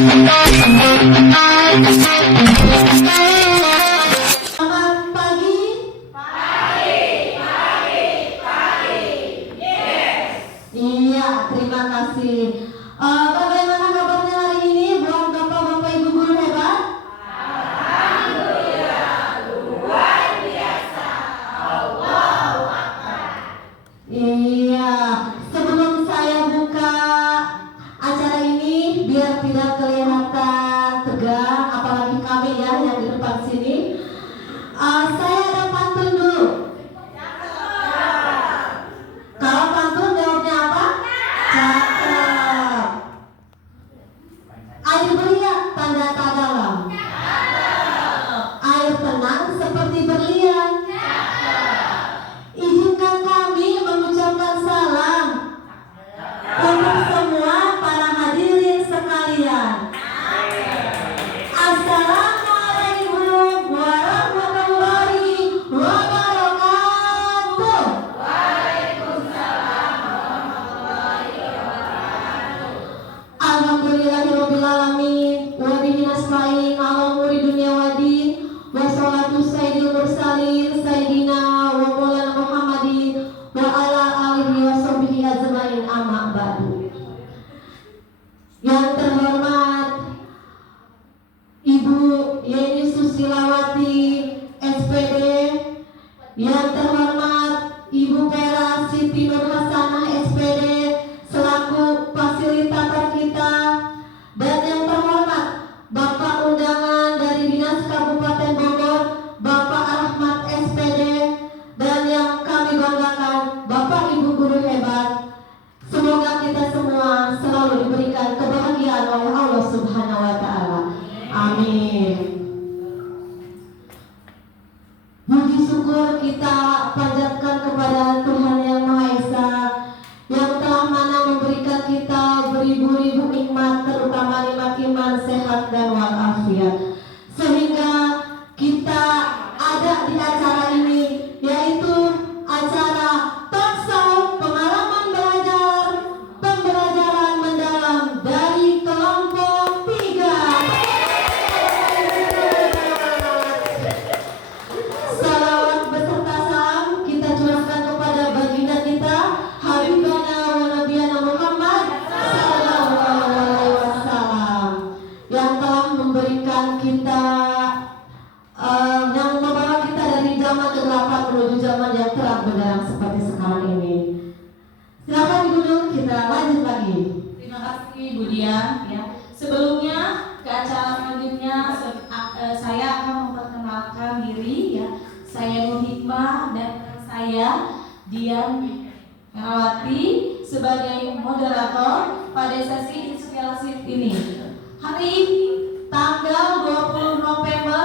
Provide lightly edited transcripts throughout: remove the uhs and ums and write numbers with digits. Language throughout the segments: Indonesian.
Selamat pagi. Iya, terima kasih. Bagaimana kabarnya hari ini buat Bapak-Bapak Ibu guru hebat? Iya, sebelum saya buka acara ini biar tidak kelihatan tegang, apalagi kami ya yang di depan sini. Saya ada pantun dulu. Kalau pantun jawabnya apa? Cakep. Air berliat tanda tak dalam. Air tenang seperti berlian. Izinkan kami mengucapkan salam untuk semua para hadirin sekalian. Assalamualaikum warahmatullahi wabarakatuh. Alhamdulillahirabbil alamin wa bihi nasta'in ala umuri dunya waddin. Wassalatu sayyidil mursalin sayyidina wa maulana Muhammadin wa ala alihi wa sahbihi ajmain, amma ba'du. Yang terhormat Ibu Yeni Susilawati SPD, yang terhormat Ibu Pera Siti Nur Hasanah SPD selaku fasilitator kita, dan yang terhormat Bapak undangan dari Dinas Kabupaten Bogor, Bapak Ahmad SPD, dan yang kami banggakan Bapak Ibu guru hebat. Semoga kita semua selalu diberikan kebahagiaan oleh Allah Subhanahu wa taala. Amin. Puji syukur kita panjatkan kepada Tuhan Yang Maha Esa yang telah mana memberikan kita beribu-ribu nikmat, terutama nikmat iman, sehat dan walafiat, sehingga kita ada di acara ini, yaitu acara Talkshow Pengalaman Belajar Pembelajaran Mendalam dari kelompok 3. Salawat beserta salam kita curahkan kepada baginda kita Habibana wa Nabiyana Muhammad sallallahu alaihi wasallam yang telah memberikan kita yang membawa kita dari zaman kegelapan menuju zaman yang terang benderang seperti sekarang ini. Silakan Ibu Nur, kita lanjut lagi. Terima kasih Bu Dia. Ya. Sebelumnya ke acara selanjutnya saya akan memperkenalkan diri ya. Saya Nur Hikmah dan saya Dian Herawati sebagai moderator pada sesi inspirasi ini. Hari ini tanggal 23 November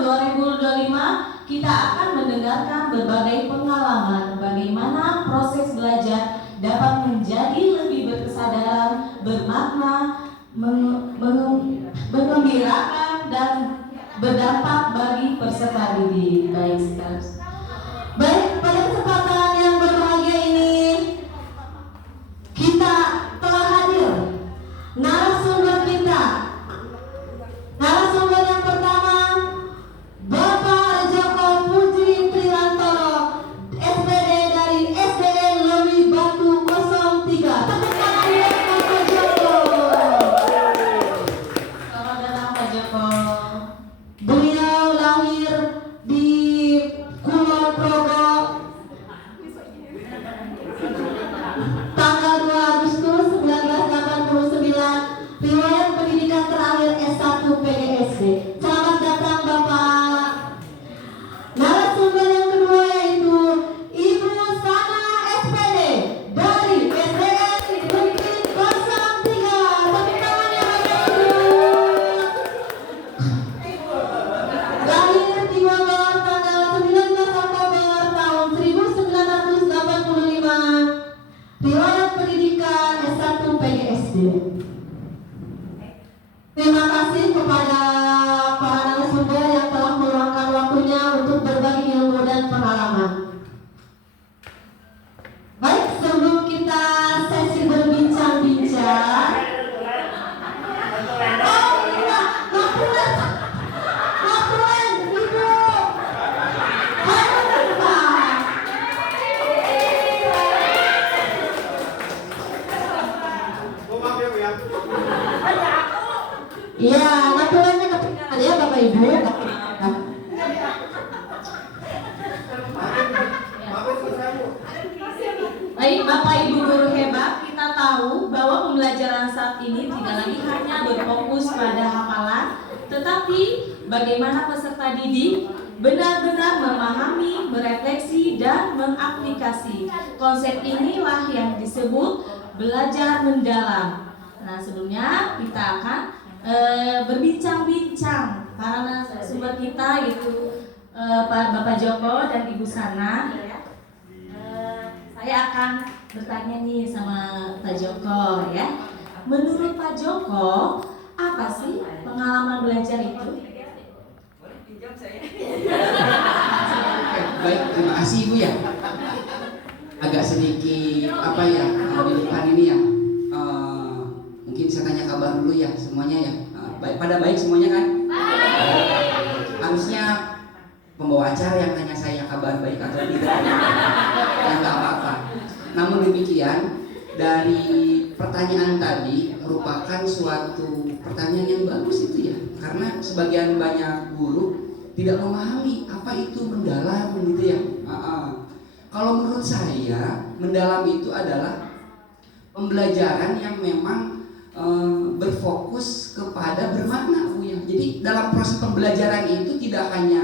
2025 kita akan mendengarkan berbagai pengalaman bagaimana proses belajar dapat menjadi lebih berkesadaran, bermakna, menggembirakan dan berdampak bagi peserta didik. Baik, pada kesempatan yang berbahagia ini kita telah hadir narasumber kita. Narasumber yang pertama Bapak Joko Puji Triantoro, SPD dari SDN Lewi Batu 03. Tepuk tangan buat Bapak Joko. Selamat datang Pak Joko. Beliau lahir di Kulon Progo tanggal 2 Agustus 1989. Riwayat pendidikan terakhir S1 PGSD. Selamat datang Bapak. Narasumber yang kedua yaitu Ibu Sana SPD dari SDN Negeri 03. Tepuk tangan ya Bapak Ibu. Lahir di Bogor tanggal 19 Oktober tahun 1985. Riwayat pendidikan S1 PGSD. Terima kasih kepada para narasumber yang telah meluangkan waktunya untuk berbagi ilmu dan pengalaman. Baik, sebelum kita sesi berbincang di Iya, naturannya ketinggalan ya Bapak Ibu. Baik Bapak Ibu guru hebat, kita tahu bahwa pembelajaran saat ini tidak lagi hanya berfokus pada hafalan, tetapi bagaimana peserta didik benar-benar memahami, merefleksi, dan mengaplikasi. Konsep inilah yang disebut belajar mendalam. Nah, sebelumnya kita akan berbincang-bincang para narasumber kita, yaitu Pak Bapak Joko dan Ibu Sana. Saya akan bertanya nih sama Pak Joko ya. Menurut Pak Joko, apa sih pengalaman belajar itu? Baik, terima kasih Ibu ya. Agak sedikit apa ya di depan ini ya. Mungkin saya tanya kabar dulu ya semuanya ya. Baik, pada baik semuanya kan? Harusnya pembawa acara yang tanya saya kabar baik atau tidak. Ya nggak apa-apa. Namun demikian, dari pertanyaan tadi merupakan suatu pertanyaan yang bagus itu ya. Karena sebagian banyak guru tidak memahami apa itu mendalam gitu ya. Kalau menurut saya mendalam itu adalah pembelajaran yang memang berfokus kepada bermakna Bu ya. Jadi dalam proses pembelajaran itu tidak hanya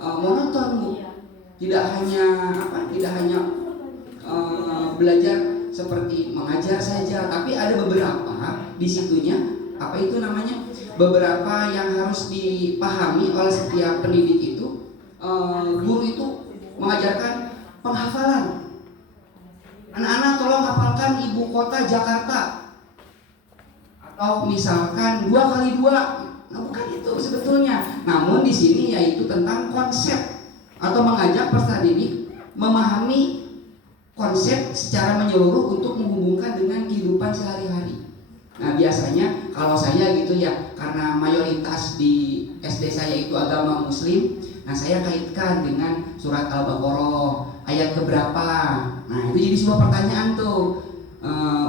monoton Bu, tidak hanya belajar seperti mengajar saja, tapi ada beberapa di situnya apa itu namanya, beberapa yang harus dipahami oleh setiap pendidik itu. Guru itu mengajarkan penghafalan. Anak-anak tolong hafalkan ibu kota Jakarta, atau misalkan 2 kali 2. Nah, bukan itu sebetulnya. Namun di sini yaitu tentang konsep, atau mengajak peserta didik memahami konsep secara menyeluruh untuk menghubungkan dengan kehidupan sehari-hari. Nah, biasanya kalau saya gitu ya, karena mayoritas di SD saya itu agama Muslim, nah saya kaitkan dengan surat Al-Baqarah ayat keberapa. Nah, itu jadi sebuah pertanyaan tuh.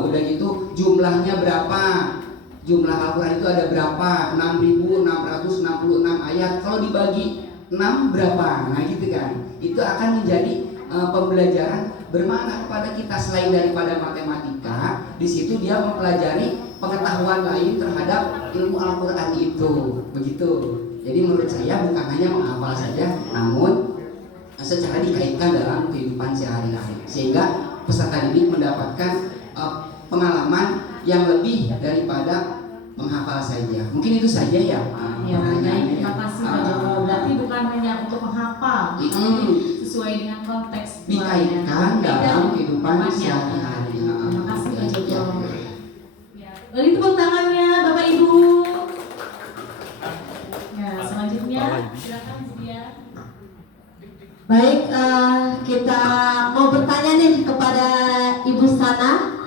Udah gitu jumlahnya berapa? Jumlah Al-Quran itu ada berapa? 6.666 ayat. Kalau dibagi 6 berapa? Nah gitu kan. Itu akan menjadi pembelajaran bermakna kepada kita. Selain daripada matematika, di situ dia mempelajari pengetahuan lain terhadap ilmu Al-Quran itu. Begitu. Jadi menurut saya bukan hanya menghafal saja, namun secara dikaitkan dalam kehidupan sehari-hari, sehingga peserta didik mendapatkan pengalaman yang lebih daripada menghafal saja. Mungkin itu saja ya. Ya, baik, terima kasih Pak Joko. Berarti bukan hanya untuk menghafal, sesuai dengan konteks dikaitkan dalam kehidupan sehari-hari. Terima kasih Pak Joko. Beri tepuk tangannya Bapak Ibu. Ya, selanjutnya silakan Bu Dia. Baik, kita mau bertanya nih kepada Ibu Sana.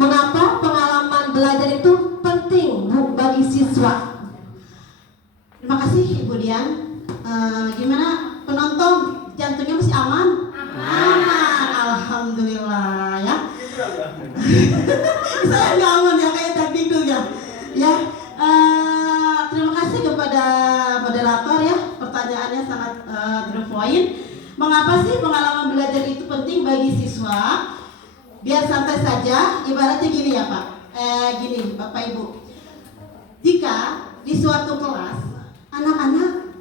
Mengapa pengalaman belajar itu penting Bu bagi siswa? Terima kasih Ibu Dian. Gimana penonton, jantungnya masih aman? Aman, alhamdulillah ya. Saya nggak aman ya, kayak tertidur ya. Ya, terima kasih kepada moderator ya. Pertanyaannya sangat to the point. Mengapa sih pengalaman belajar itu penting bagi siswa? Biar santai saja, ibaratnya gini ya Pak. Gini Bapak Ibu. Jika di suatu kelas, anak-anak,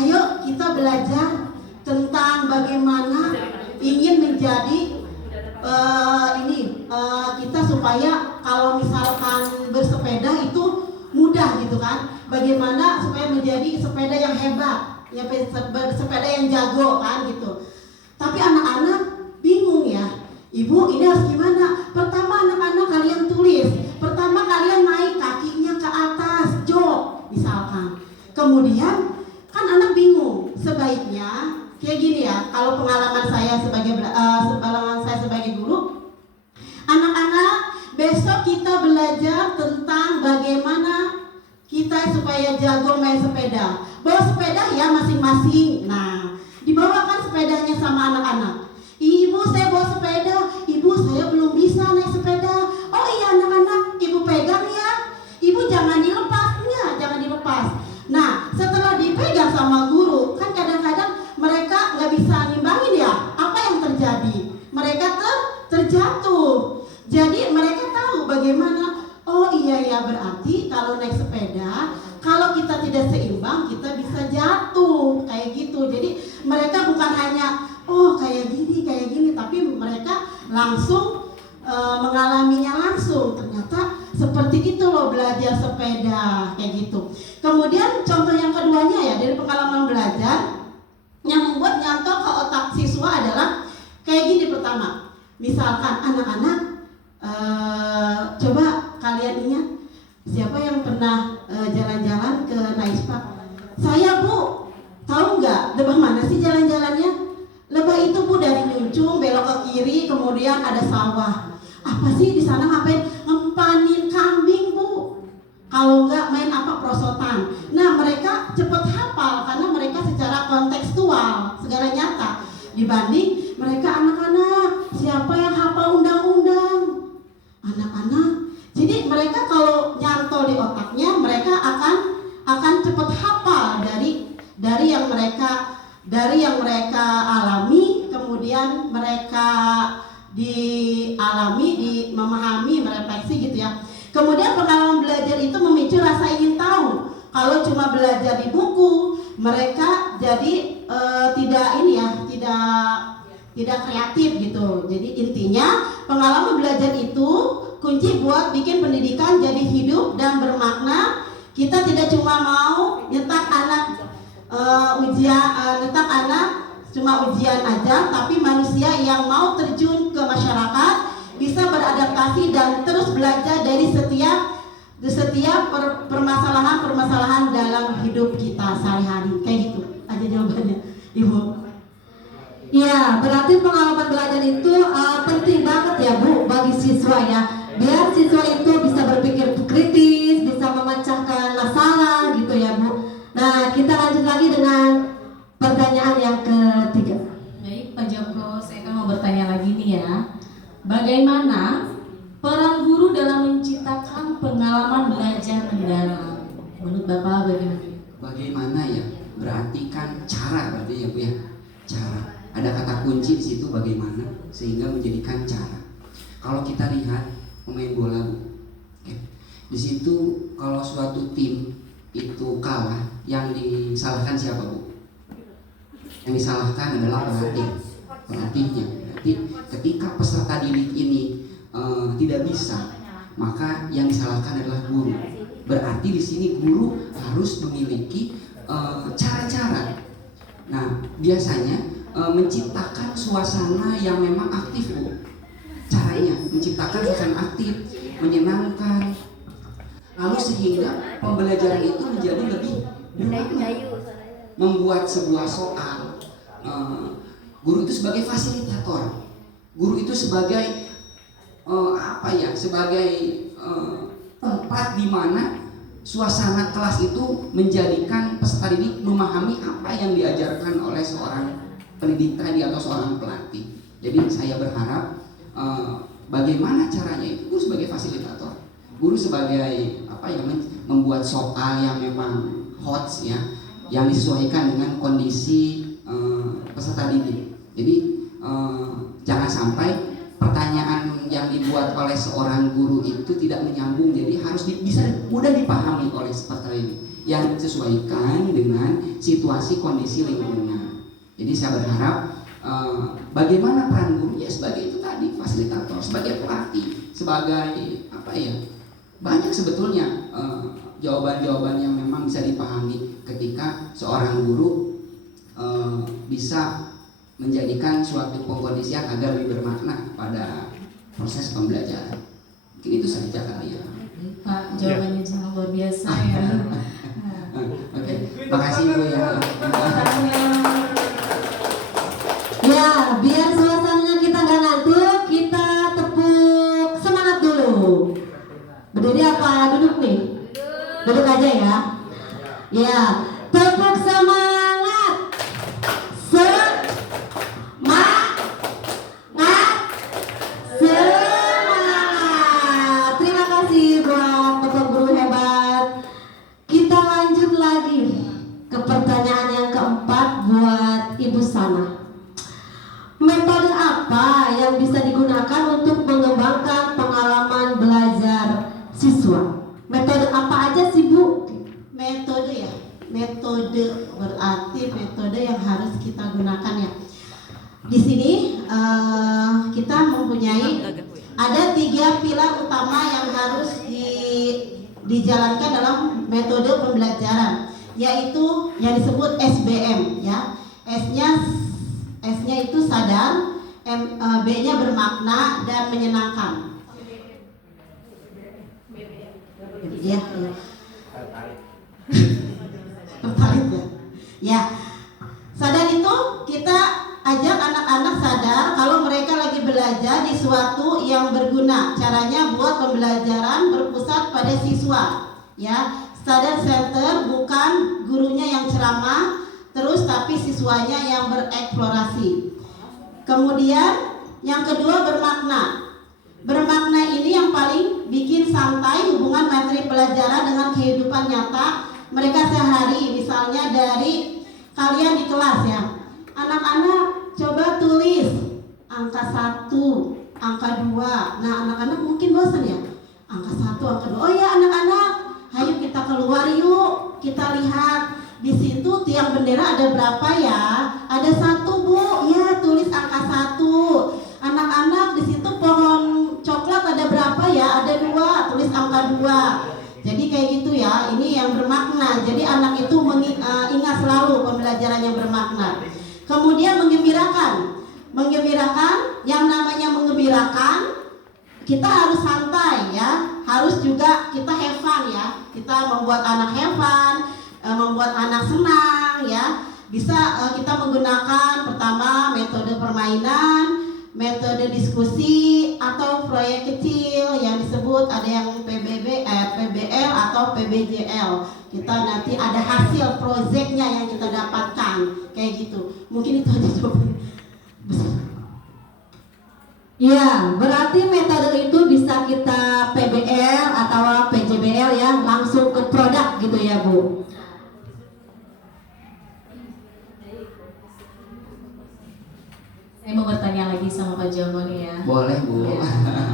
ayo kita belajar tentang bagaimana ingin menjadi kita supaya kalau misalkan bersepeda itu mudah gitu kan. Bagaimana supaya menjadi sepeda yang hebat, ya bersepeda yang jago kan gitu. Tapi anak-anak bingung ya. Ibu, ini harus gimana? Pertama anak-anak kalian tulis. Pertama kalian naik kakinya ke atas, jog misalkan. Kemudian kan anak bingung. Sebaiknya kayak gini ya. Kalau pengalaman saya sebagai guru, anak-anak besok kita belajar tentang bagaimana kita supaya jago main sepeda. Bawa sepeda ya masing-masing. Nah, dibawakan sepedanya sama anak-anak. Ibu, saya bawa sepeda. Ibu, saya belum bisa naik sepeda. Oh iya anak-anak, ibu pegang ya. Ibu jangan dilepas. jatuh. Jadi mereka tahu bagaimana, oh iya ya, berarti kalau naik sepeda, kalau kita tidak seimbang kita bisa jatuh kayak gitu. Jadi mereka bukan hanya oh kayak gini, tapi mereka langsung mengalaminya langsung. Ternyata seperti itu loh belajar sepeda kayak gitu. Kemudian contoh yang keduanya ya dari pengalaman belajar yang membuat nyantol ke otak siswa adalah kayak gini. Pertama, misalkan anak-anak coba kalian ingat siapa yang pernah jalan-jalan ke Naispa? Saya Bu, tahu nggak Lebah mana sih jalan-jalannya? Lebah itu Bu dari Nyuncung belok ke kiri, kemudian ada sawah. Apa sih di sana ngapain? Ngempanin kambing Bu. Kalau nggak main apa, prosotan. Nah mereka cepet hafal karena mereka secara kontekstual segala nyata. Dibanding mereka anak-anak, siapa yang hafal undang-undang? Anak-anak. Jadi mereka kalau nyantol di otaknya, mereka akan cepet hafal dari yang mereka alami, kemudian mereka memahami, merefleksi gitu ya. Kemudian pengalaman belajar itu memicu rasa ingin tahu. Kalau cuma belajar di buku, mereka jadi tidak kreatif gitu. Jadi intinya pengalaman belajar itu kunci buat bikin pendidikan jadi hidup dan bermakna. Kita tidak cuma mau nyetak anak cuma ujian aja, tapi manusia yang mau terjun ke masyarakat, bisa beradaptasi dan terus belajar dari setiap permasalahan dalam hidup kita sehari-hari. Kayak gitu aja jawabannya, Ibu. Ya, berarti pengalaman belajar itu penting banget ya Bu bagi siswa ya. Biar siswa itu bisa berpikir kritis, bisa memecahkan masalah gitu ya Bu. Nah, kita lanjut lagi dengan pertanyaan yang ketiga. Baik Pak Joko, saya akan mau bertanya lagi nih ya. Bagaimana peran guru dalam menciptakan pengalaman belajar mendalam? Menurut Bapak bagaimana? Bagaimana ya? Berarti kan cara berarti ya Bu ya. Cara. Ada kata kunci di situ bagaimana sehingga menjadikan cara. Kalau kita lihat pemain bola Bu, di situ kalau suatu tim itu kalah, yang disalahkan siapa Bu? Yang disalahkan adalah pelatihnya. Berarti ketika peserta didik ini tidak bisa, maka yang disalahkan adalah guru. Berarti di sini guru harus memiliki cara-cara. Nah, biasanya menciptakan suasana yang memang aktif Bu. Caranya menciptakan suasana aktif, menyenangkan. Lalu sehingga pembelajaran itu menjadi lebih bermakna. Membuat sebuah soal, guru itu sebagai fasilitator, guru itu sebagai sebagai tempat di mana suasana kelas itu menjadikan peserta didik memahami apa yang diajarkan oleh seorang pendidik tadi atau seorang pelatih. Jadi saya berharap bagaimana caranya itu guru sebagai fasilitator, guru sebagai membuat soal yang memang hot ya, yang disesuaikan dengan kondisi peserta didik. Jadi jangan sampai pertanyaan yang dibuat oleh seorang guru itu tidak menyambung, jadi harus bisa mudah dipahami oleh peserta didik yang disesuaikan dengan situasi kondisi lingkungan. Jadi saya berharap bagaimana peran guru ya sebagai itu tadi fasilitator, sebagai pelatih, sebagai banyak sebetulnya jawaban-jawaban yang memang bisa dipahami ketika seorang guru bisa menjadikan suatu pengkondisian agar lebih bermakna pada proses pembelajaran. Mungkin itu saja kali ya. Pak, jawabannya sangat luar biasa ya. Oke, makasih Bu ya. Ya, biar suasananya kita nggak ngantuk, kita tepuk semangat dulu. Berdiri apa duduk nih? Duduk aja ya. Ya, tepuk semangat. Semangat. Terima kasih buat Bapak Guru hebat. Kita lanjut lagi ke pertanyaan yang keempat buat Ibu Sana. Metode apa yang bisa digunakan untuk mengembangkan mengembangkan pengalaman belajar siswa. Metode apa aja sih Bu? Metode ya, metode berarti metode yang harus kita gunakan ya. Di sini kita mempunyai ada 3 pilar utama yang harus dijalankan dalam metode pembelajaran, yaitu yang disebut SBM ya. S-nya itu sadar, B-nya bermakna dan menyenangkan. Ya. Tertarik ya. Ya. Sadar itu kita ajak anak-anak sadar kalau mereka lagi belajar di suatu yang berguna. Caranya buat pembelajaran berpusat pada siswa. Ya, study center bukan gurunya yang ceramah terus tapi siswanya yang bereksplorasi. Kemudian yang kedua bermakna. Bermakna ini yang paling bikin santai hubungan materi pelajaran dengan kehidupan nyata mereka sehari. Misalnya dari kalian di kelas ya, anak-anak coba tulis angka 1, angka 2. Nah anak-anak mungkin bosan ya, angka 1, angka 2. Oh ya anak-anak, ayo kita keluar yuk, kita lihat di situ tiang bendera ada berapa ya? Ada 1 Bu, ya tulis angka 1. Anak-anak di situ pohon coklat ada berapa ya? Ada 2, tulis angka 2. Jadi kayak gitu ya, ini yang bermakna. Jadi anak itu ingat selalu pembelajaran yang bermakna. Kemudian menggembirakan. Menggembirakan, yang namanya menggembirakan kita harus santai ya, harus juga kita have fun ya. Kita membuat anak have fun, membuat anak senang ya. Bisa kita menggunakan pertama metode permainan, metode diskusi atau proyek kecil yang disebut ada yang PBL atau PBJL. Kita nanti ada hasil proyeknya yang kita dapatkan kayak gitu. Mungkin itu aja jawabannya. Ya, berarti metode itu bisa kita PBL atau PJBL ya, langsung ke produk gitu ya Bu. Saya mau bertanya lagi sama Pak Jono nih ya. Boleh Bu. Ya,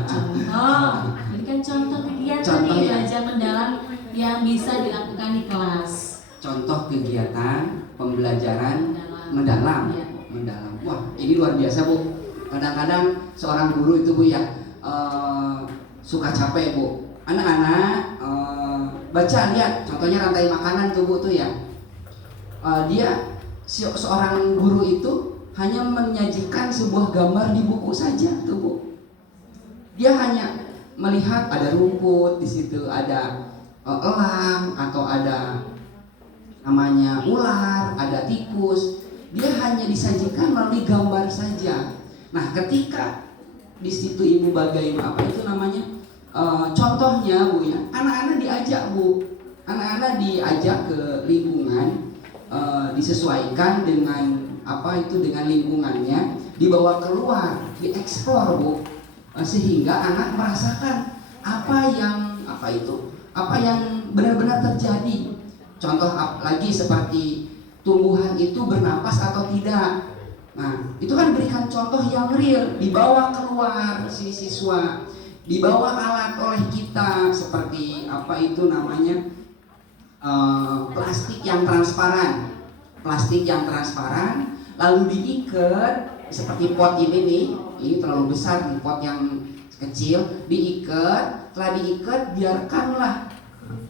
contoh, ini kan contoh kegiatan Contoh nih ya. belajar mendalam yang bisa dilakukan di kelas. Contoh kegiatan pembelajaran Mendalam. mendalam. Ya. Mendalam. Wah, ini luar biasa Bu. Kadang-kadang seorang guru itu Bu ya suka capek Bu. Anak-anak baca, lihat contohnya rantai makanan tuh Bu tuh ya. Seorang guru itu hanya menyajikan sebuah gambar di buku saja tuh Bu. Dia hanya melihat ada rumput di situ, ada elang atau ada namanya ular, ada tikus. Dia hanya disajikan melalui gambar saja. Nah, ketika di situ ibu contohnya Bu ya, anak-anak diajak Bu, anak-anak diajak ke lingkungan, disesuaikan dengan dengan lingkungannya, dibawa keluar, dieksplor Bu, sehingga anak merasakan apa yang benar-benar terjadi. Contoh lagi seperti tumbuhan itu bernapas atau tidak. Nah, itu kan berikan contoh yang real, dibawa keluar si siswa, dibawa alat oleh kita seperti plastik yang transparan, lalu diikat seperti pot ini terlalu besar, di pot yang kecil diikat, setelah diikat biarkanlah.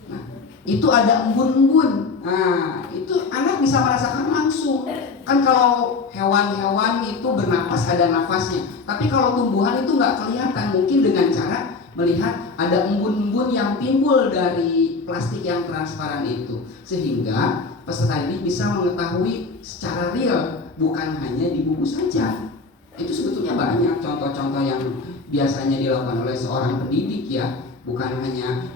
Nah, itu ada embun-embun. Nah, itu anak bisa merasakan langsung. Kan kalau hewan-hewan itu bernapas ada nafasnya, tapi kalau tumbuhan itu nggak kelihatan. Mungkin dengan cara melihat ada embun-embun yang timbul dari plastik yang transparan itu, sehingga peserta ini bisa mengetahui secara real, bukan hanya di buku saja. Itu sebetulnya banyak contoh-contoh yang biasanya dilakukan oleh seorang pendidik ya, bukan hanya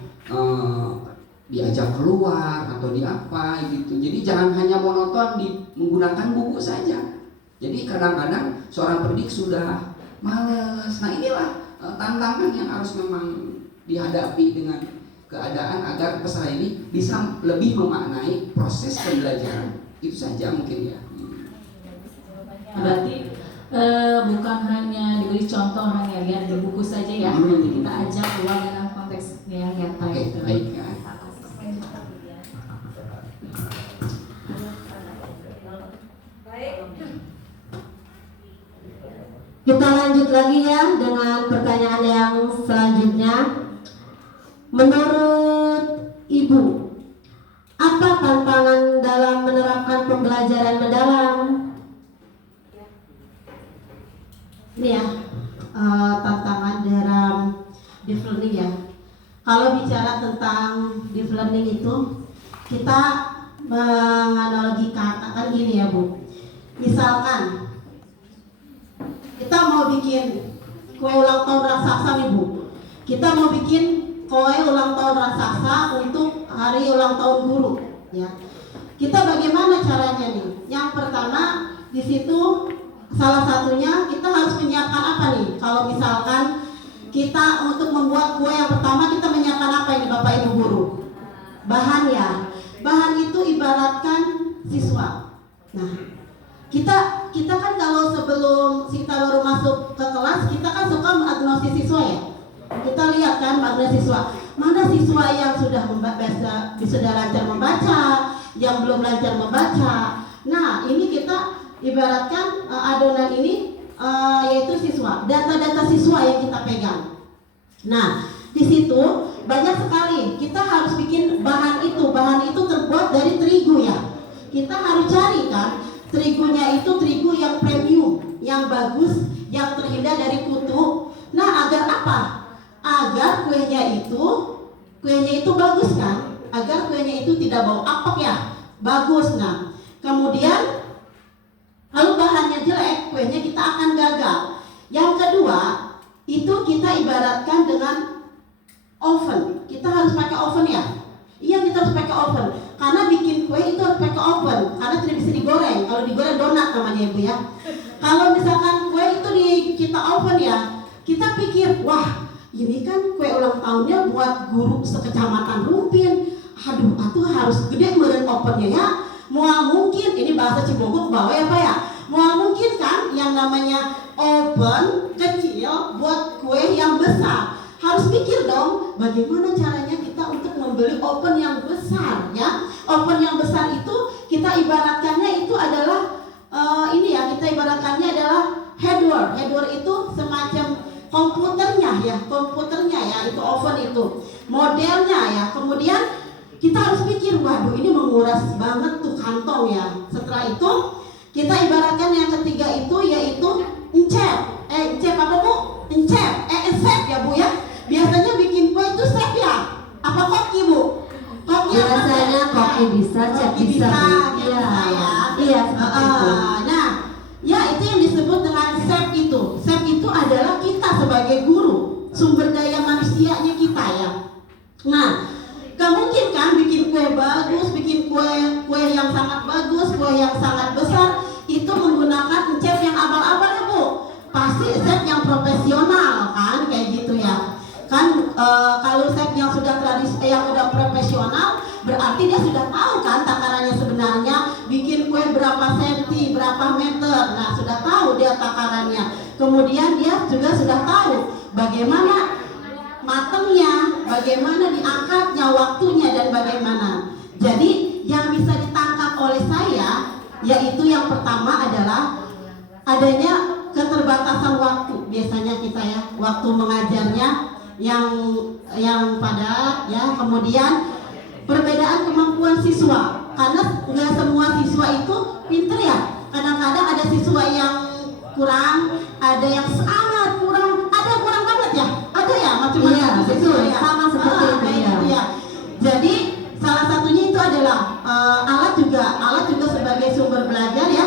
diajak keluar atau gitu. Jadi jangan hanya monoton menggunakan buku saja. Jadi kadang-kadang seorang pendidik sudah males. Nah, inilah tantangan yang harus memang dihadapi dengan keadaan agar peserta ini bisa lebih memaknai proses pembelajaran. Itu saja mungkin ya. Berarti bukan hanya diberi contoh, hanya lihat di buku saja ya, tapi kita ajak keluar dalam konteks yang nyata Oke, gitu. baik ya. Kita lanjut lagi ya dengan pertanyaan yang selanjutnya. Menurut Ibu, apa tantangan dalam menerapkan pembelajaran mendalam? Ini ya, tantangan dalam deep learning ya. Kalau bicara tentang deep learning itu, kita menganalogikan kan gini ya Bu. Misalkan kita mau bikin kue ulang tahun raksasa nih Bu. Kita mau bikin kue ulang tahun raksasa untuk hari ulang tahun guru ya. Kita bagaimana caranya nih? Yang pertama di situ salah satunya kita harus menyiapkan apa nih? Kalau misalkan kita untuk membuat kue yang pertama kita menyiapkan apa ini Bapak Ibu guru? Bahan ya. Bahan itu ibaratkan siswa. Nah, kita kan kalau sebelum kita baru masuk ke kelas kita kan suka mendiagnosis siswa ya. Kita lihat kan mana siswa yang sudah lancar membaca, yang belum lancar membaca. Nah, ini kita ibaratkan adonan ini yaitu siswa, data-data siswa yang kita pegang. Nah, di situ banyak sekali kita harus bikin bahan itu terbuat dari terigu ya. Kita harus cari kan terigunya itu terigu yang premium, yang bagus, yang terhindar dari kutu. Nah, agar apa? Agar kuenya itu bagus kan? Agar kuenya itu tidak bau apek ya, bagus. Nah, kemudian kalau bahannya jelek, kuenya kita akan gagal. Yang kedua, itu kita ibaratkan dengan oven. Kita harus pakai oven ya. Iya, kita harus pakai oven. Karena bikin kue itu harus pakai oven. Karena tidak bisa digoreng. Kalau digoreng donat namanya Ibu ya. Kalau misalkan kue itu kita oven ya, kita pikir, wah ini kan kue ulang tahunnya buat guru sekecamatan Rumpin. Aduh, atuh harus gede meureun ovennya ya. Mual mungkin, ini bahasa Cibogok bawa ya Pak ya. Mual mungkin kan yang namanya oven kecil buat kue yang besar. Harus pikir dong bagaimana caranya kita untuk membeli oven yang besar ya. Oven yang besar itu kita ibaratkannya itu adalah kita ibaratkannya adalah hardware. Hardware itu semacam komputernya ya, itu oven itu. Modelnya ya. Kemudian kita harus pikir, waduh ini menguras banget tuh kantong ya. Setelah itu kita ibaratkan yang ketiga itu yaitu encep apa Bu? Encep ya Bu ya. Biasanya bikin kue itu chef ya? Apa koki Bu? Koki Biasanya koki bisa, chef bisa. Iya. Iya, seperti itu. Nah, ya itu yang disebut dengan chef itu. Chef itu adalah kita sebagai guru, sumber daya manusianya kita ya. Nah, gak mungkin kan bikin kue bagus, bikin kue yang sangat bagus, kue yang sangat besar itu menggunakan chef yang abal-abal ya Bu. Pasti chef yang profesional kan, kayak gitu ya. Kan kalau chef yang sudah yang udah profesional berarti dia sudah tahu kan takarannya sebenarnya, bikin kue berapa senti, berapa meter. Nah, sudah tahu dia takarannya. Kemudian dia juga sudah tahu bagaimana matangnya, bagaimana diangkatnya, waktunya dan bagaimana. Jadi yang bisa ditangkap oleh saya yaitu yang pertama adalah adanya keterbatasan waktu. Biasanya kita ya, waktu mengajarnya yang padat ya. Kemudian perbedaan kemampuan siswa, karena nggak semua siswa itu pinter ya. Kadang-kadang ada siswa yang kurang, ada yang sangat kurang, ada yang kurang banget ya, ada ya macam-macam. Iya, betul, ya. sama seperti itu ya. Jadi salah satunya itu adalah alat juga sebagai sumber belajar ya.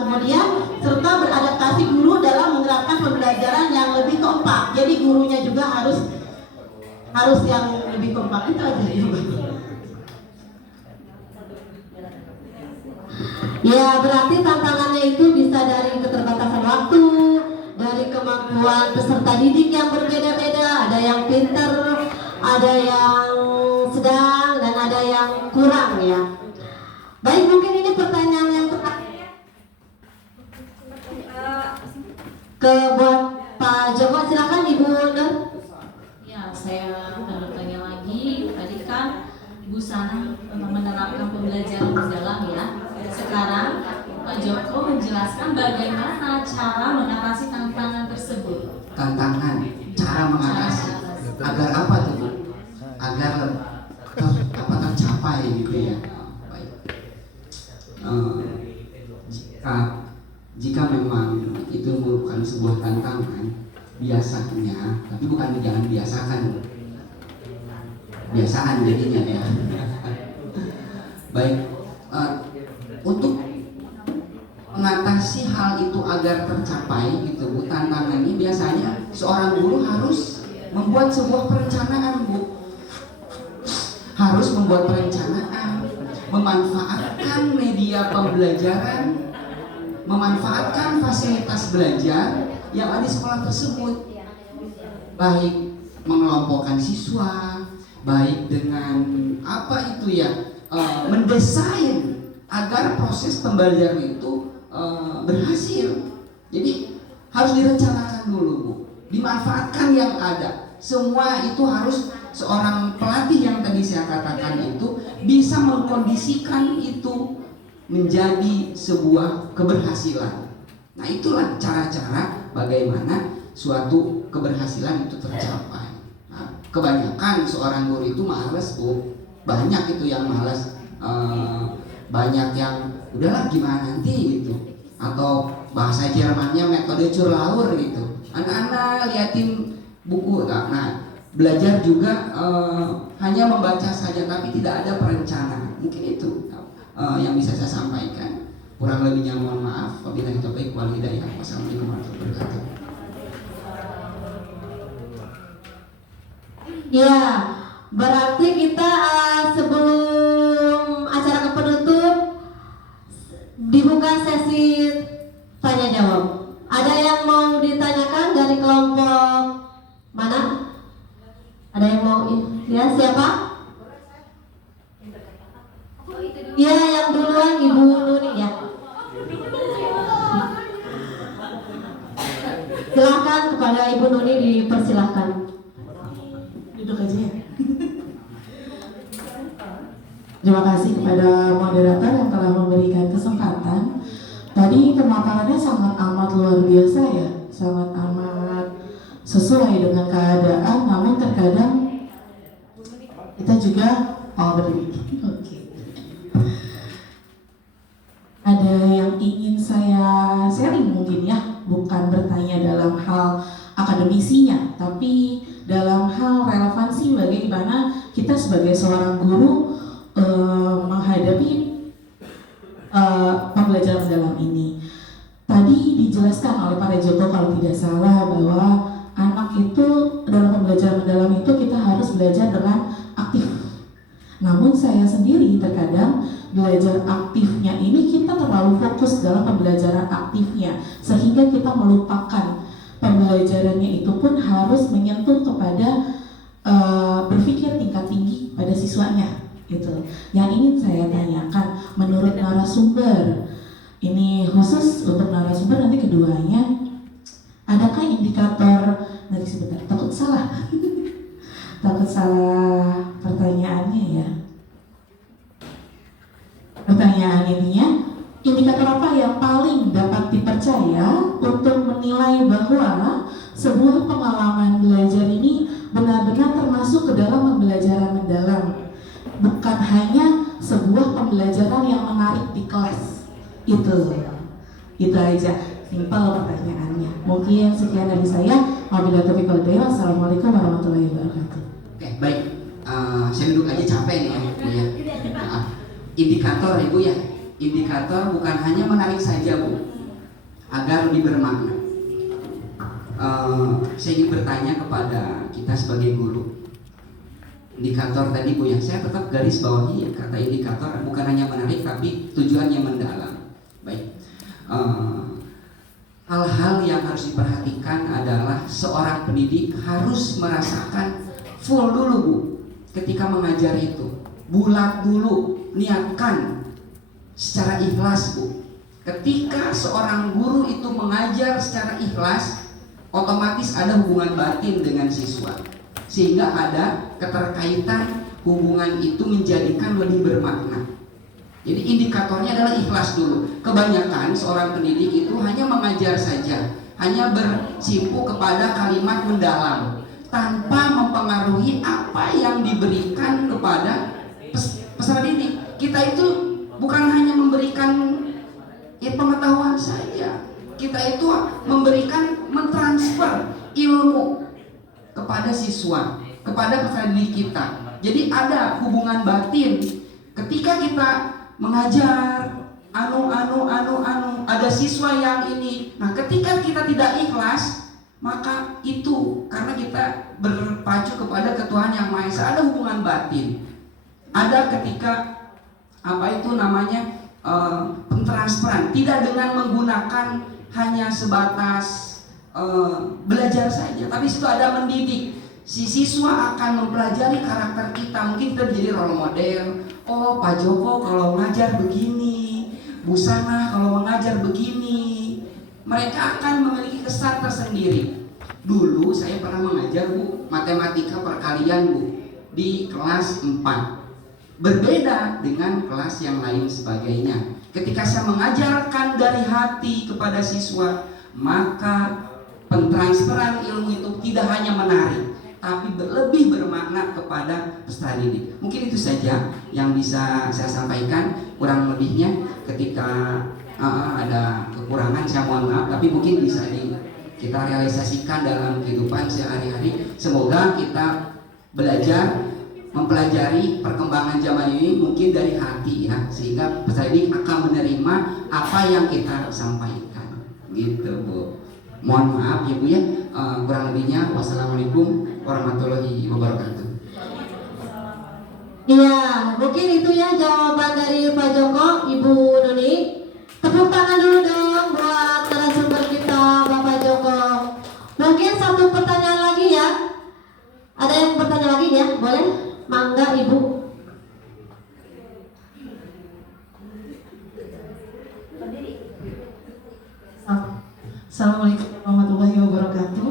Kemudian serta beradaptasi guru dalam menerapkan pembelajaran yang lebih kompak. Jadi gurunya juga harus yang lebih kompak. Itu aja ya. Ya, berarti tantangannya itu bisa dari keterbatasan waktu, dari kemampuan peserta didik yang berbeda-beda. Ada yang pinter, ada yang sedang, dan ada yang kurang ya. Baik, mungkin ini pertanyaan yang terakhir. pembelajaran mendalam ya. Sekarang Pak Joko menjelaskan bagaimana cara mengatasi tantangan tersebut. Tantangan, cara mengatasi. Agar apa tuh Bu? Agar tercapai gitu ya. Baik. Jika memang itu merupakan sebuah tantangan, biasanya, tapi bukan jangan biasakan, biasaan jadinya ya. Baik, untuk mengatasi hal itu agar tercapai gitu Bu, tantangannya biasanya seorang guru harus membuat sebuah perencanaan Bu, harus membuat perencanaan, memanfaatkan media pembelajaran, memanfaatkan fasilitas belajar yang ada di sekolah tersebut, baik mengelompokkan siswa, baik dengan apa itu ya, mendesain agar proses pembelajaran itu berhasil. Jadi harus direncanakan dulu Bu, dimanfaatkan yang ada. Semua itu harus seorang pelatih yang tadi saya katakan itu bisa mengkondisikan itu menjadi sebuah keberhasilan. Nah itulah cara-cara bagaimana suatu keberhasilan itu tercapai. Nah, kebanyakan seorang guru itu malas Bu, banyak itu yang malas, banyak yang udahlah gimana nanti gitu, atau bahasa Jermannya metode curlaur gitu. Anak-anak liatin buku, nah belajar juga hanya membaca saja tapi tidak ada perencanaan. Mungkin itu yang bisa saya sampaikan. Kurang lebihnya mohon maaf. Wabillahi taufiq wal hidayah. Wassalamualaikum warahmatullahi wabarakatuh. Ya, berarti kita sebelum acara ke penutup dibuka sesi tanya jawab. Ada yang mau ditanyakan dari kelompok mana? Ada yang mau? Ya, siapa? Ya, yang duluan Ibu Nuni ya. Silakan kepada Ibu Nuni, dipersilahkan. Duduk aja ya. Terima kasih kepada moderator yang telah memberikan kesempatan. Tadi pemaparannya sangat amat luar biasa ya, sangat amat sesuai dengan keadaan. Namun terkadang kita juga berdiri. Oke. Ada yang ingin saya sharing mungkin ya, bukan bertanya dalam hal akademisinya, tapi dalam hal relevansi bagaimana kita sebagai seorang guru menghadapi pembelajaran mendalam ini. Tadi dijelaskan oleh Pak Joko kalau tidak salah bahwa anak itu dalam pembelajaran mendalam itu kita harus belajar dengan aktif. Namun saya sendiri terkadang belajar aktifnya ini kita terlalu fokus dalam pembelajaran aktifnya sehingga kita melupakan pembelajarannya itu pun harus menyentuh kepada berpikir tingkat tinggi pada siswanya gitu. Yang ingin saya tanyakan menurut narasumber ini khusus untuk narasumber, nanti keduanya adakah indikator, nanti sebentar takut salah takut salah pertanyaannya ya. Pertanyaan ininya, indikator apa yang paling dapat dipercaya untuk menilai bahwa sebuah pengalaman belajar ini benar-benar termasuk ke dalam pembelajaran mendalam, bukan hanya sebuah pembelajaran yang menarik di kelas. Itu aja, simpel pertanyaannya. Mungkin sekian dari saya. Wabillahi taufiq wal hidayah. Wassalamualaikum warahmatullahi wabarakatuh. Oke, baik. Saya duduk aja capek nih ya, Bu ya. Indikator ya Bu ya. Indikator bukan hanya menarik saja Bu, agar lebih bermakna. Saya ingin bertanya kepada kita sebagai guru. Indikator tadi Bu yang saya tetap garis bawahi ya, kata indikator bukan hanya menarik tapi tujuannya mendalam. Baik. Hal-hal yang harus diperhatikan adalah seorang pendidik harus merasakan full dulu Bu ketika mengajar itu. Bulat dulu, niatkan secara ikhlas Bu. Ketika seorang guru itu mengajar secara ikhlas, otomatis ada hubungan batin dengan siswa, sehingga ada keterkaitan, hubungan itu menjadikan lebih bermakna. Jadi indikatornya adalah ikhlas dulu. Kebanyakan seorang pendidik itu hanya mengajar saja, hanya bersimpu kepada kalimat mendalam tanpa mempengaruhi apa yang diberikan kepada peserta didik. Kita itu bukan hanya memberikan pengetahuan saja, kita itu memberikan, mentransfer ilmu kepada siswa, kepada peserta didik kita. Jadi ada hubungan batin ketika kita mengajar ada siswa yang ini. Nah, ketika kita tidak ikhlas, maka itu karena kita berpacu kepada Tuhan Yang Maha Esa, ada hubungan batin. Ada ketika pentransferan, tidak dengan menggunakan hanya sebatas belajar saja, tapi situ ada mendidik. Si siswa akan mempelajari karakter kita, mungkin kita jadi role model. Oh, Pak Joko kalau mengajar begini, Bu Sana kalau mengajar begini. Mereka akan memiliki kesan tersendiri. Dulu saya pernah mengajar, Bu, matematika perkalian, Bu, di kelas 4. Berbeda dengan kelas yang lain sebagainya. Ketika saya mengajarkan dari hati kepada siswa, maka pentransferan ilmu itu tidak hanya menarik, tapi lebih bermakna kepada peserta didik. Mungkin itu saja yang bisa saya sampaikan. Kurang lebihnya ketika ada kekurangan saya mohon maaf, tapi mungkin bisa kita realisasikan dalam kehidupan sehari-hari. Semoga kita belajar mempelajari perkembangan zaman ini mungkin dari hati ya, sehingga peserta didik akan menerima apa yang kita sampaikan. Gitu, Bu. Mohon maaf ya, Bu ya. Kurang lebihnya wassalamualaikum warahmatullahi wabarakatuh. Iya, mungkin itu ya jawaban dari Pak Joko, Ibu Nuni. Tepuk tangan dulu dong buat narasumber kita, Bapak Joko. Mungkin satu pertanyaan lagi ya. Ada yang bertanya lagi ya? Boleh? Mangga Ibu. Assalamualaikum warahmatullahi wabarakatuh.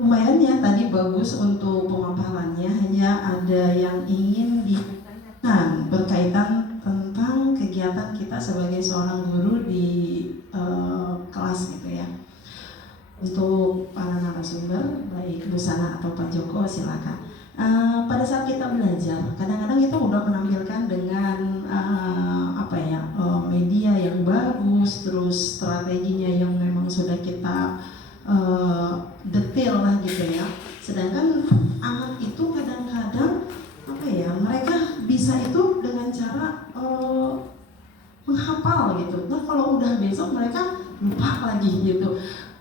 Lumayan ya tadi bagus untuk pemaparannya. Hanya ada yang ingin ditanyakan berkaitan tentang kegiatan kita sebagai seorang guru di kelas gitu ya. Untuk para narasumber, baik Bu Sana atau Pak Joko, silakan. Pada saat kita belajar, kadang-kadang kita udah menampilkan dengan media yang bagus, terus strateginya yang memang sudah kita detail lah gitu ya. Sedangkan anak itu kadang-kadang mereka bisa itu dengan cara menghafal gitu. Nah kalau udah besok mereka lupa lagi gitu.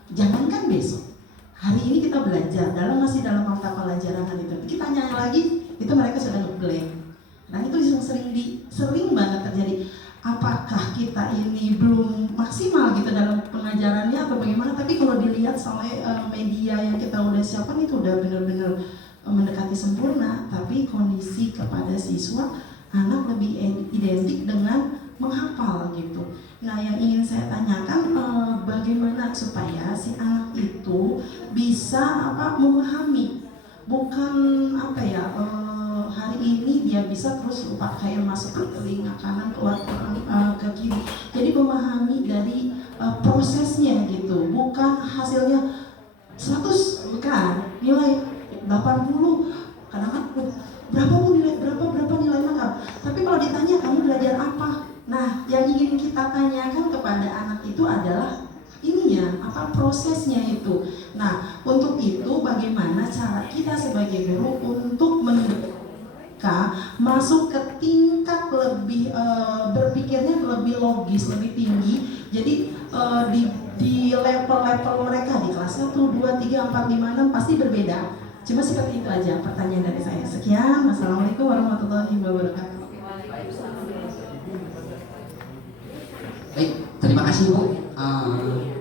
Jangankan besok, hari ini kita belajar masih dalam mata pelajaran itu, kita tanya lagi itu mereka sudah ngeblank. Nah itu yang sering banget terjadi. Apakah kita ini belum maksimal gitu dalam pengajarannya atau bagaimana? Tapi kalau dilihat soal media yang kita udah siapkan itu udah benar-benar mendekati sempurna. Tapi kondisi kepada siswa, anak lebih identik dengan menghafal gitu. Nah yang ingin saya tanyakan, bagaimana supaya si anak itu bisa memahami, bukan hari ini dia bisa terus lupa kayak masuk ke telinga kanan keluar ke kiri. Jadi memahami dari prosesnya gitu, bukan hasilnya 100 bukan nilai 80 kadang-kadang berapa nilai makan. Tapi kalau ditanya kamu belajar apa? Nah, yang ingin kita tanyakan kepada anak itu adalah prosesnya itu. Nah, untuk itu bagaimana cara kita sebagai guru untuk mereka masuk ke tingkat lebih berpikirnya lebih logis, lebih tinggi. Jadi di level-level mereka di kelas 1, 2, 3, 4, 5, 6 pasti berbeda. Cuma seperti itu aja pertanyaan dari saya. Sekian, wassalamualaikum warahmatullahi wabarakatuh. Baik, terima kasih Bu.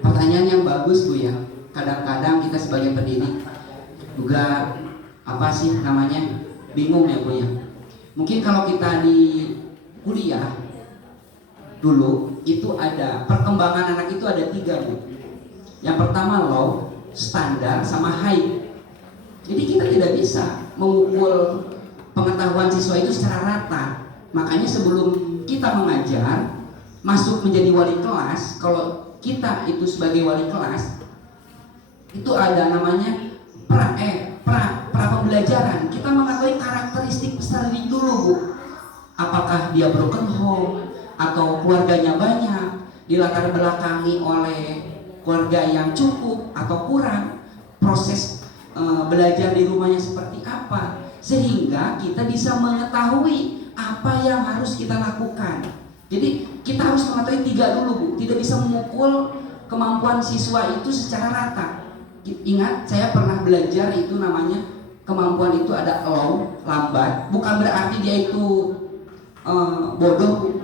Pertanyaan yang bagus Bu ya. Kadang-kadang kita sebagai pendidik juga bingung ya Bu ya. Mungkin kalau kita di kuliah dulu itu ada perkembangan anak itu ada 3 Bu. Yang pertama low, standar, sama high. Jadi kita tidak bisa mengukur pengetahuan siswa itu secara rata. Makanya sebelum kita mengajar, masuk menjadi wali kelas, kalau kita itu sebagai wali kelas, itu ada namanya pra pembelajaran. Kita mengetahui karakteristik peserta didik dulu, Bu. Apakah dia broken home atau keluarganya banyak, dilatar belakangi oleh keluarga yang cukup atau kurang, proses belajar di rumahnya seperti apa, sehingga kita bisa mengetahui apa yang harus kita lakukan. Jadi kita harus mengetahui 3 dulu, Bu. Tidak bisa memukul kemampuan siswa itu secara rata. Ingat, saya pernah belajar itu namanya kemampuan itu ada low, lambat. Bukan berarti dia itu bodoh,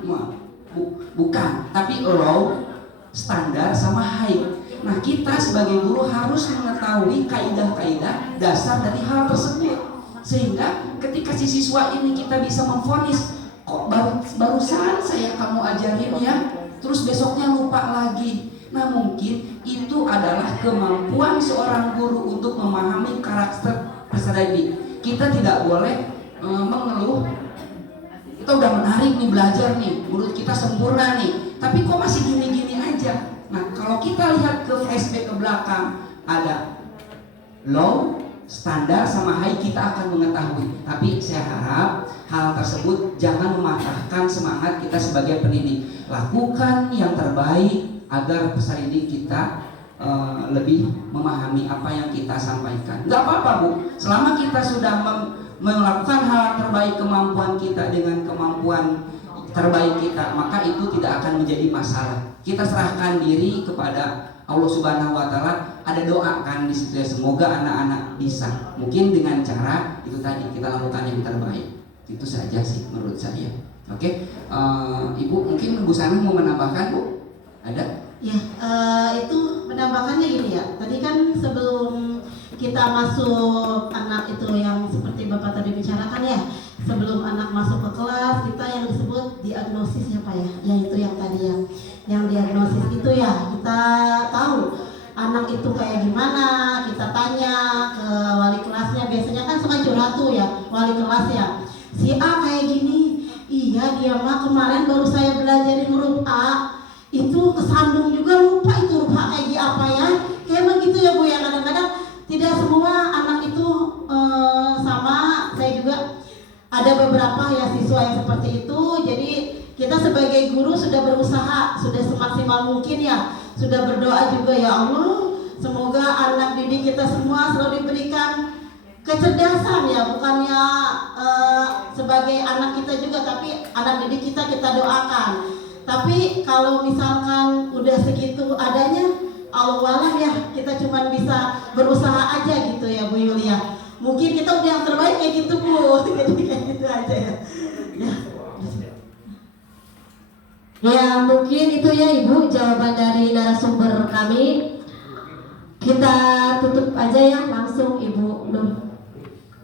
bukan. Tapi low, standar, sama high. Nah, kita sebagai guru harus mengetahui kaidah-kaidah dasar dari hal tersebut, sehingga ketika si siswa ini kita bisa memvonis, kok barusan saya kamu ajarin ya, terus besoknya lupa lagi. Nah, mungkin itu adalah kemampuan seorang guru untuk memahami karakter peserta didik. Kita tidak boleh mengeluh, kita udah menarik nih belajar nih, menurut kita sempurna nih, tapi kok masih gini-gini aja. Nah, kalau kita lihat ke flashback ke belakang, ada low, standar, sama high, kita akan mengetahui. Tapi saya harap hal tersebut jangan mematahkan semangat kita sebagai pendidik. Lakukan yang terbaik agar peserta didik kita lebih memahami apa yang kita sampaikan. Gak apa-apa, Bu, selama kita sudah melakukan hal terbaik kemampuan kita dengan kemampuan terbaik kita, maka itu tidak akan menjadi masalah. Kita serahkan diri kepada Allah Subhanahu wa Ta'ala. Ada doa kan di situ ya, semoga anak-anak bisa. Mungkin dengan cara itu tadi kita lakukan yang terbaik. Itu saja sih menurut saya. Oke, Ibu mungkin Bu Sana mau menambahkan, Bu? Ada? Ya, itu menambahkannya gini ya. Tadi kan sebelum kita masuk anak itu yang seperti Bapak tadi bicarakan ya, sebelum anak masuk ke kelas kita yang disebut diagnosis ya Pak ya. Yang itu yang tadi yang diagnosis itu ya, kita tahu anak itu kayak gimana, kita tanya ke wali kelasnya, biasanya kan suka curhat tuh ya wali kelas ya. Si A kayak gini, iya dia mah kemarin baru saya belajarin huruf A, itu kesandung juga lupa itu huruf A kayak apa ya. Kayak begitu ya Bu ya, kadang-kadang tidak semua anak itu sama. Saya juga ada beberapa ya siswa yang seperti itu. Jadi kita sebagai guru sudah berusaha, sudah semaksimal mungkin ya, sudah berdoa juga ya Allah, semoga anak didik kita semua selalu diberikan kecerdasan ya, bukannya sebagai anak kita juga, tapi anak didik kita doakan. Tapi kalau misalkan udah segitu adanya, Allah walam ya, kita cuma bisa berusaha aja gitu ya Bu Yulia. Mungkin kita udah yang terbaik kayak gitu Bu, jadi kayak gitu aja ya. Ya, mungkin itu ya Ibu jawaban dari narasumber kami. Kita tutup aja ya langsung Ibu Nur.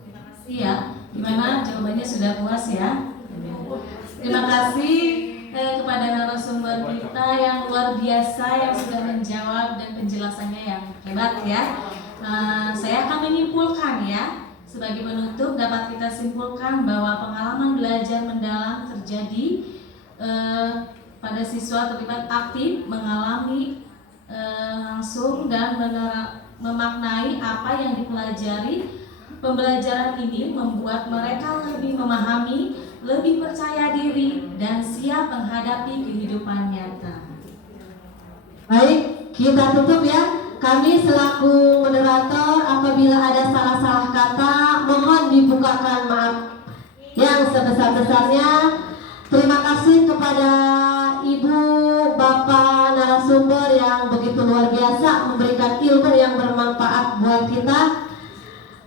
Terima kasih ya. Gimana jawabannya, sudah puas ya? Terima kasih kepada narasumber kita yang luar biasa yang sudah menjawab dan penjelasannya yang hebat ya. Saya akan menyimpulkan ya. Sebagai penutup dapat kita simpulkan bahwa pengalaman belajar mendalam terjadi pada siswa terlibat aktif, mengalami langsung dan memaknai apa yang dipelajari. Pembelajaran ini membuat mereka lebih memahami, lebih percaya diri, dan siap menghadapi kehidupan nyata. Baik, kita tutup ya. Kami selaku moderator, apabila ada salah-salah kata, mohon dibukakan maaf yang sebesar-besarnya. Terima kasih kepada Ibu, Bapak narasumber yang begitu luar biasa memberikan ilmu yang bermanfaat buat kita.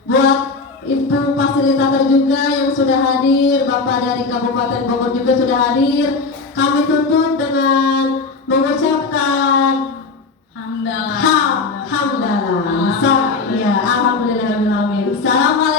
Buat Ibu fasilitator juga yang sudah hadir, Bapak dari Kabupaten Bogor juga sudah hadir. Kami tutup dengan mengucapkan hamdalah. Ya, alhamdulillahirabbil alamin. Assalamualaikum